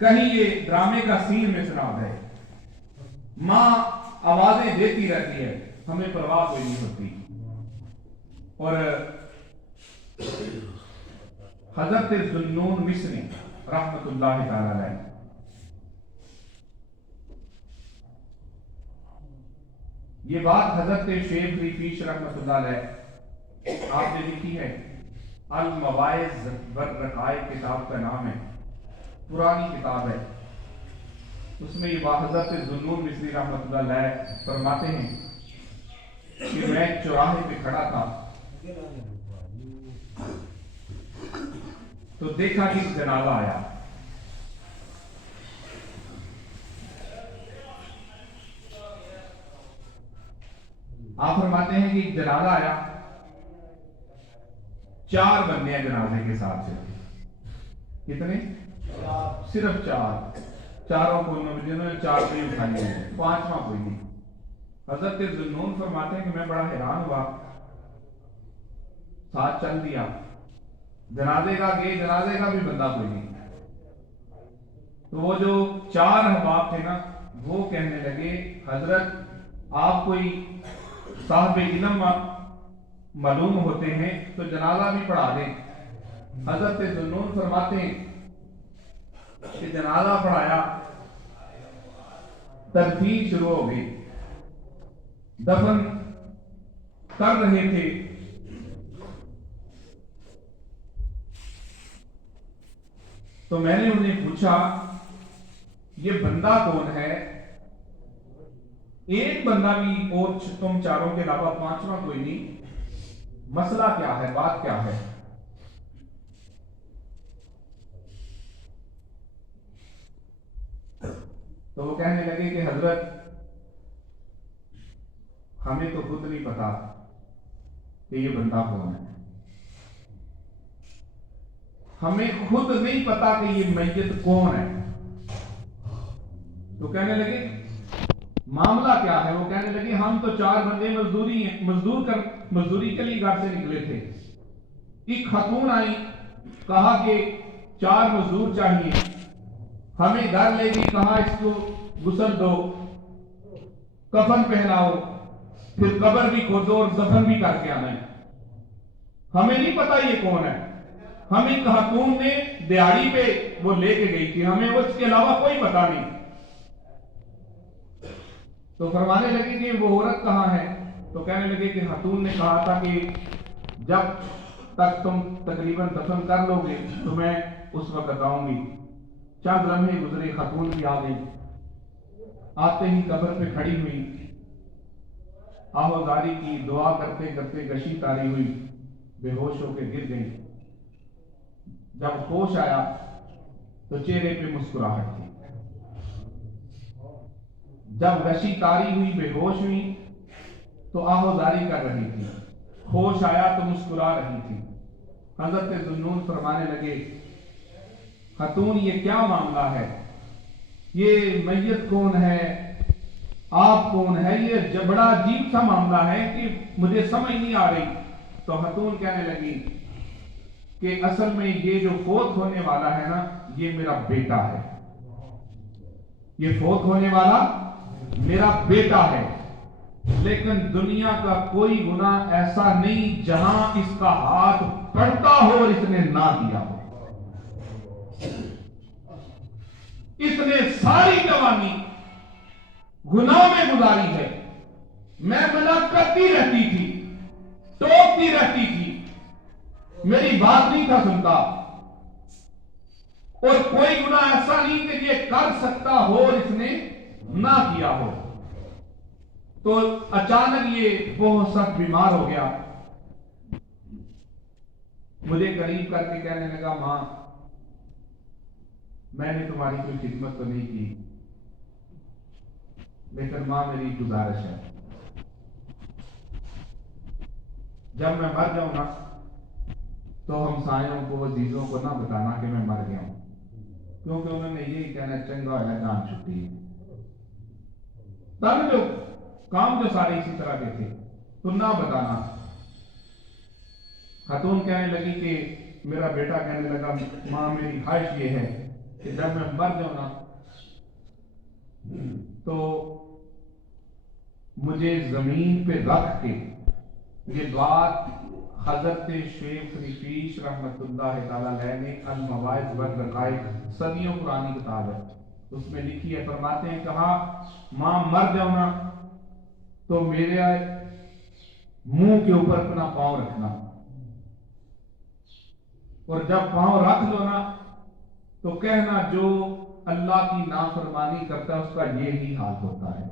کہیں یہ ڈرامے کا سین مسرات ہے. ماں آوازیں دیتی رہتی ہے, ہمیں پرواہ کوئی نہیں ہوتی. اور حضرت ذوالنون مصری رحمت اللہ تعالی علیہ, یہ بات حضرت شیخ ریفیش رحمت اللہ علیہ آپ نے لکھی ہے. المواعظ والرقائق کتاب کا نام ہے, پرانی کتاب ہے. اس میں یہ حضرت ذوالنون مصری رحمت اللہ علیہ فرماتے ہیں کہ میں چوراہے پہ کھڑا تھا تو دیکھا کہ جنازہ آیا. آپ فرماتے ہیں کہ ایک جنازہ آیا, 4 بندے ہیں جنازے کے ساتھ. کتنے؟ صرف 4. چاروں کو جنہوں نے 4 پہ اٹھائی ہیں, 5واں کوئی نہیں. حضرت ذوالنون فرماتے ہیں کہ میں بڑا حیران ہوا, ساتھ چل دیا, جنازے کا گئے, جنازے کا بھی بندہ کوئی نہیں. تو وہ جو 4 احباب تھے نا, وہ کہنے لگے حضرت آپ کوئی صاحب علم معلوم ہوتے ہیں تو جنازہ بھی پڑھا دیں. حضرت ذوالنون فرماتے ہیں کہ جنازہ پڑھایا, تدفین شروع ہو گئی, دفن کر رہے تھے. تو میں نے انہیں پوچھا یہ بندہ کون ہے؟ ایک بندہ بھی, اور تم 4 کے علاوہ 5واں کوئی نہیں, مسئلہ کیا ہے, بات کیا ہے؟ تو وہ کہنے لگے کہ حضرت ہمیں تو خود نہیں پتا کہ یہ بندہ کون ہے, ہمیں خود نہیں پتا کہ یہ میت کون ہے. تو کہنے لگے معاملہ کیا ہے؟ وہ کہنے لگے ہم تو 4 بندے مزدوری کے لیے گھر سے نکلے تھے. ایک خاتون آئی, کہا کہ 4 مزدور چاہیے, ہمیں گھر لے گئی, کہا اس کو غسل دو, کفن پہناؤ, پھر قبر بھی کھودو اور دفن بھی کر کے آنا ہے. ہمیں نہیں پتا یہ کون ہے, ہمیں خاتون نے دیہڑی پہ وہ لے کے گئی تھی, ہمیں اس کے علاوہ کوئی پتا نہیں. تو فرمانے لگے کہ وہ عورت کہاں ہے؟ تو کہنے لگے کہ خاتون نے کہا تھا کہ جب تک تم تقریباً دفن کر لو گے تو میں اس وقت آؤں گی. چند لمحے گزرے, خاتون بھی آ گئی. آتے ہی قبر پہ کھڑی ہوئی, آہوازاری کی, دعا کرتے کرتے گشی تاری ہوئی, بے ہوش ہو کے گر گئی. جب ہوش آیا تو چہرے پہ مسکراہٹ تھی. جب گشی تاری ہوئی, بے ہوش ہوئی تو آہوازاری کر رہی تھی, ہوش آیا تو مسکرا رہی تھی. حضرت ذوالنون فرمانے لگے خاتون یہ کیا معاملہ ہے, یہ میت کون ہے, آپ کون ہے, یہ بڑا عجیب سا معاملہ ہے کہ مجھے سمجھ نہیں آ رہی. تو خاتون کہنے لگی کہ اصل میں یہ جو فوت ہونے والا ہے نا, یہ میرا بیٹا ہے. یہ فوت ہونے والا میرا بیٹا ہے, لیکن دنیا کا کوئی گناہ ایسا نہیں جہاں اس کا ہاتھ پڑتا ہو اور اس نے نہ دیا ہو. اس نے ساری جوانی گناہ میں گزاری ہے. میں منع کرتی رہتی تھی, ٹوکتی رہتی تھی, میری بات نہیں تھا سنتا, اور کوئی گناہ ایسا نہیں کہ یہ کر سکتا ہو اور اس نے نہ کیا ہو. تو اچانک یہ بہت سخت بیمار ہو گیا, مجھے قریب کر کے کہنے لگا ماں میں نے تمہاری کوئی خدمت تو نہیں کی, لیکن ماں میری گزارش ہے, جب میں مر جاؤں نا تو ہمسایوں کو, عزیزوں کو نہ بتانا کہ میں مر گیا ہوں, کیونکہ انہوں نے یہی کہنا چنگا ہوا جان چھٹی ہے. تب جو کام جو سارے اسی طرح کے تھے تو نہ بتانا. خاتون کہنے لگی کہ میرا بیٹا کہنے لگا ماں میری خواہش یہ ہے کہ جب میں مر جاؤں نا تو مجھے زمین پہ رکھ کے، یہ بات حضرت شیخ رفیش رحمت اللہ تعالیٰ علیہ نے المواعظ والرقائق صدیوں پرانی کتاب ہے، اس میں لکھی ہے، فرماتے ہیں کہا ماں مر جاؤ نا تو میرے منہ کے اوپر اپنا پاؤں رکھنا، اور جب پاؤں رکھ دو نا تو کہنا جو اللہ کی نافرمانی کرتا ہے اس کا یہی حال ہوتا ہے۔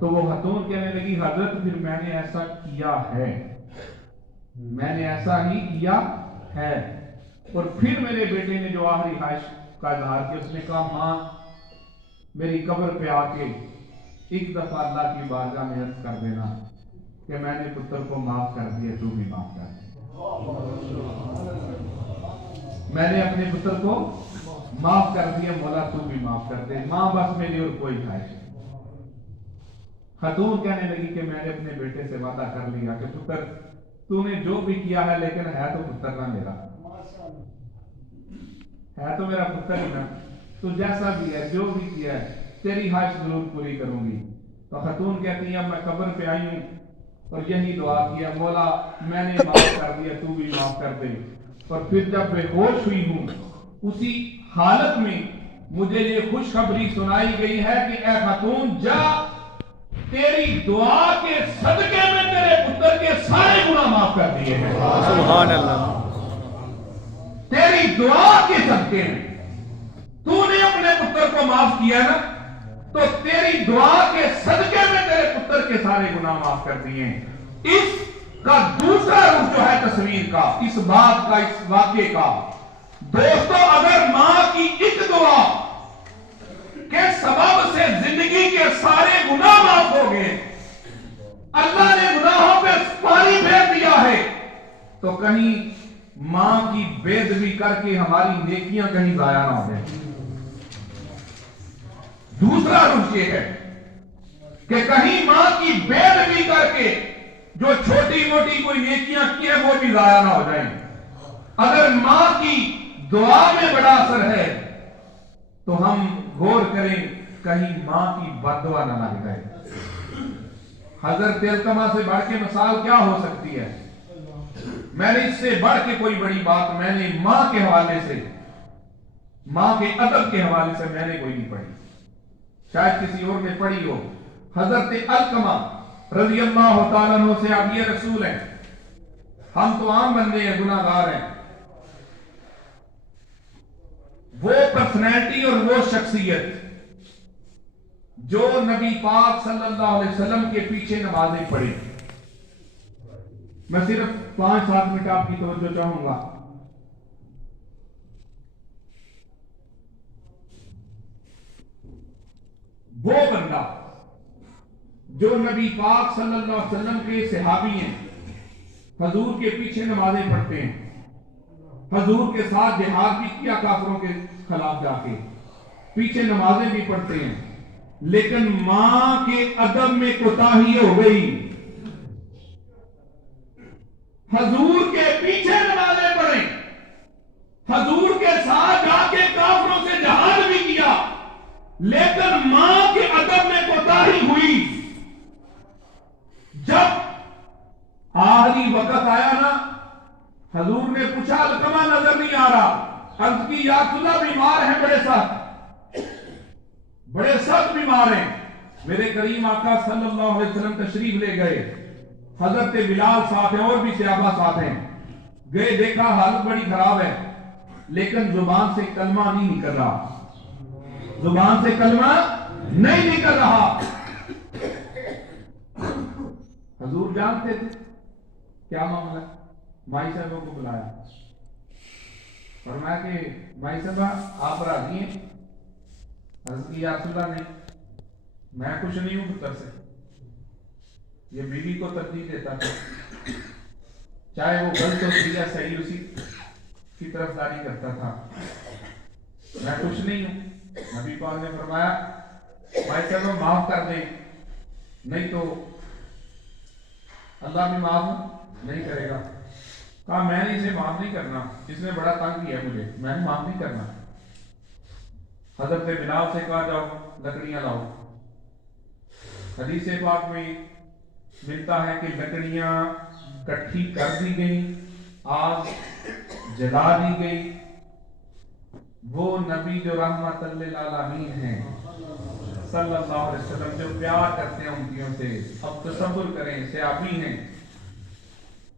تو وہ خاتون کہنے لگی حضرت پھر میں نے ایسا کیا ہے، میں نے ایسا ہی کیا ہے۔ اور پھر میرے بیٹے نے جو آخری خواہش کا اظہار کیا، اس نے کہا ماں میری قبر پہ آ کے ایک دفعہ اللہ کی بارگاہ میں عرض کر دینا کہ میں نے پتر کو معاف کر دیا، تو بھی معاف کر دیا، میں نے اپنے پتر کو معاف کر دیا، مولا تو بھی معاف کر دے، ماں بس میری اور کوئی خواہش نہیں۔ خاتون کہنے لگی کہ میں نے اپنے بیٹے سے وعدہ کر لیا کہ پتر تو نے جو بھی کیا ہے لیکن ہے تو پتر نہ میرا، ہے تو میرا پتر ہی نا، تو جیسا بھی ہے جو بھی کیا ہے تیری خواہش ضرور پوری کروں گی۔ تو خاتون کہتی ہے اب میں قبر پہ آئی ہوں اور یہی دعا کیا، مولا میں نے معاف کر دیا تو بھی معاف کر دے۔ اور پھر جب بے ہوش ہوئی ہوں اسی حالت میں مجھے یہ خوشخبری سنائی گئی ہے کہ اے خاتون جا، تیری دعا کے صدقے میں تیرے پتر کے سارے گناہ معاف کر دیے ہیں۔ سبحان اللہ۔ تیری دعا کے صدقے میں تو نے اپنے پتر کو معاف کیا نا، تو تیری دعا کے صدقے میں تیرے پتر کے سارے گناہ معاف کر دیے ہیں۔ اس کا دوسرا رخ جو ہے تصویر کا، اس بات کا، اس واقعے کا، دوستو اگر ماں کی ایک دعا کے سبب سے زندگی کے سارے گناہ معاف ہو گئے، اللہ نے گناہوں پہ پانی پھیر دیا ہے، تو کہیں ماں کی بے ادبی کر کے ہماری نیکیاں کہیں ضائع نہ ہو جائیں۔ دوسرا رخ یہ ہے کہ کہیں ماں کی بے ادبی کر کے جو چھوٹی موٹی کوئی نیکیاں کی ہیں وہ بھی ضائع نہ ہو جائیں۔ اگر ماں کی دعا میں بڑا اثر ہے تو ہم غور کریں کہیں ماں کی بد دعا نہ لگ جائے۔ حضرت القمہ سے بڑھ کے مثال کیا ہو سکتی ہے؟ میں نے اس سے بڑھ کے کوئی بڑی بات میں نے ماں کے حوالے سے، ماں کے ادب کے حوالے سے میں نے کوئی نہیں پڑھی، شاید کسی اور نے پڑھی ہو۔ حضرت القمہ رضی اللہ تعالیٰ عنہ سے آپ یہ رسول ہیں، ہم تو عام بندے ہیں، گناہ گار ہیں، وہ پرسنالٹی اور وہ شخصیت جو نبی پاک صلی اللہ علیہ وسلم کے پیچھے نمازیں پڑھی۔ میں صرف 5-7 منٹ آپ کی توجہ چاہوں گا۔ وہ بندہ جو نبی پاک صلی اللہ علیہ وسلم کے صحابی ہیں، حضور کے پیچھے نمازیں پڑھتے ہیں، حضور کے ساتھ جہاد بھی کیا کافروں کے خلاف جا کے، پیچھے نمازیں بھی پڑھتے ہیں، لیکن ماں کے ادب میں کوتاہی ہو گئی، حضور کے پیچھے نمازیں پڑھیں، حضور کے ساتھ جا کے کافروں سے جہاد بھی کیا، لیکن ماں کے ادب میں کوتاہی ہوئی۔ جب آخری وقت آیا نا، حضور نے پوچھا القمہ نظر نہیں آ رہا، عرض کی یا رسول اللہ بیمار ہیں، بڑے سخت بیمار ہیں۔ میرے کریم آقا صلی اللہ علیہ وسلم تشریف لے گئے، حضرت بلال ساتھ ہیں اور بھی صحابہ ساتھ ہیں، گئے دیکھا حالت بڑی خراب ہے، لیکن زبان سے کلمہ نہیں نکل رہا، زبان سے کلمہ نہیں نکل رہا۔ حضور جانتے تھے کیا معاملہ ہے، مائی صاحبوں کو بلایا، فرمایا کہ مائی صاحبہ آپ راضی ہیں؟ عرض کی یا رسول اللہ نہیں، میں خوش نہیں ہوں پتر سے، یہ بیوی کو ترجیح دیتا تھا، چاہے وہ غلط ہو یا صحیح اسی کی طرفداری کرتا تھا، میں خوش نہیں ہوں۔ نبی پاک نے فرمایا بھائی صاحب معاف کر دیں، نہیں تو اللہ بھی معاف نہیں کرے گا۔ کہا میں نے اسے معاف نہیں کرنا، اس نے بڑا تنگ کیا مجھے، میں نے معاف نہیں کرنا۔ حضرت بلال سے کہا جاؤ لکڑیاں لاؤ. حدیث پاک میں ملتا ہے کہ لکڑیاں کٹھی کر دی گئی, آگ جلا دی گئی. وہ نبی جو رحمت للعالمین ہیں صلی اللہ علیہ وسلم, جو پیار کرتے ہیں امتیوں سے, اب تصور کریں صحابی ہیں,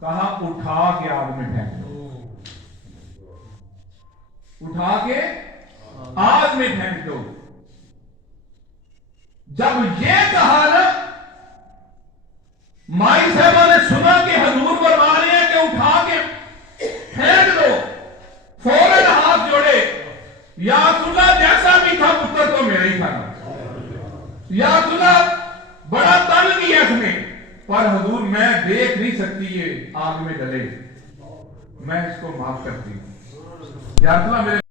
کہا اٹھا کے آگ میں پھینک دو, اٹھا کے آگ میں پھینک دو. جب یہ کہا نا, مائی صاحبہ نے سنا کہ حضور فرما رہے ہیں کہ اٹھا کے پھینک دو, فوراً ہاتھ جوڑے, یا رسول اللہ جیسا بھی تھا پتر تو میرا ہی تھا, یا رسول اللہ بڑا تن کیا اس نے, پر حضور میں دیکھ نہیں سکتی یہ آگ میں جلے, میں اس کو معاف کرتی ہوں. یا رسول اللہ میرے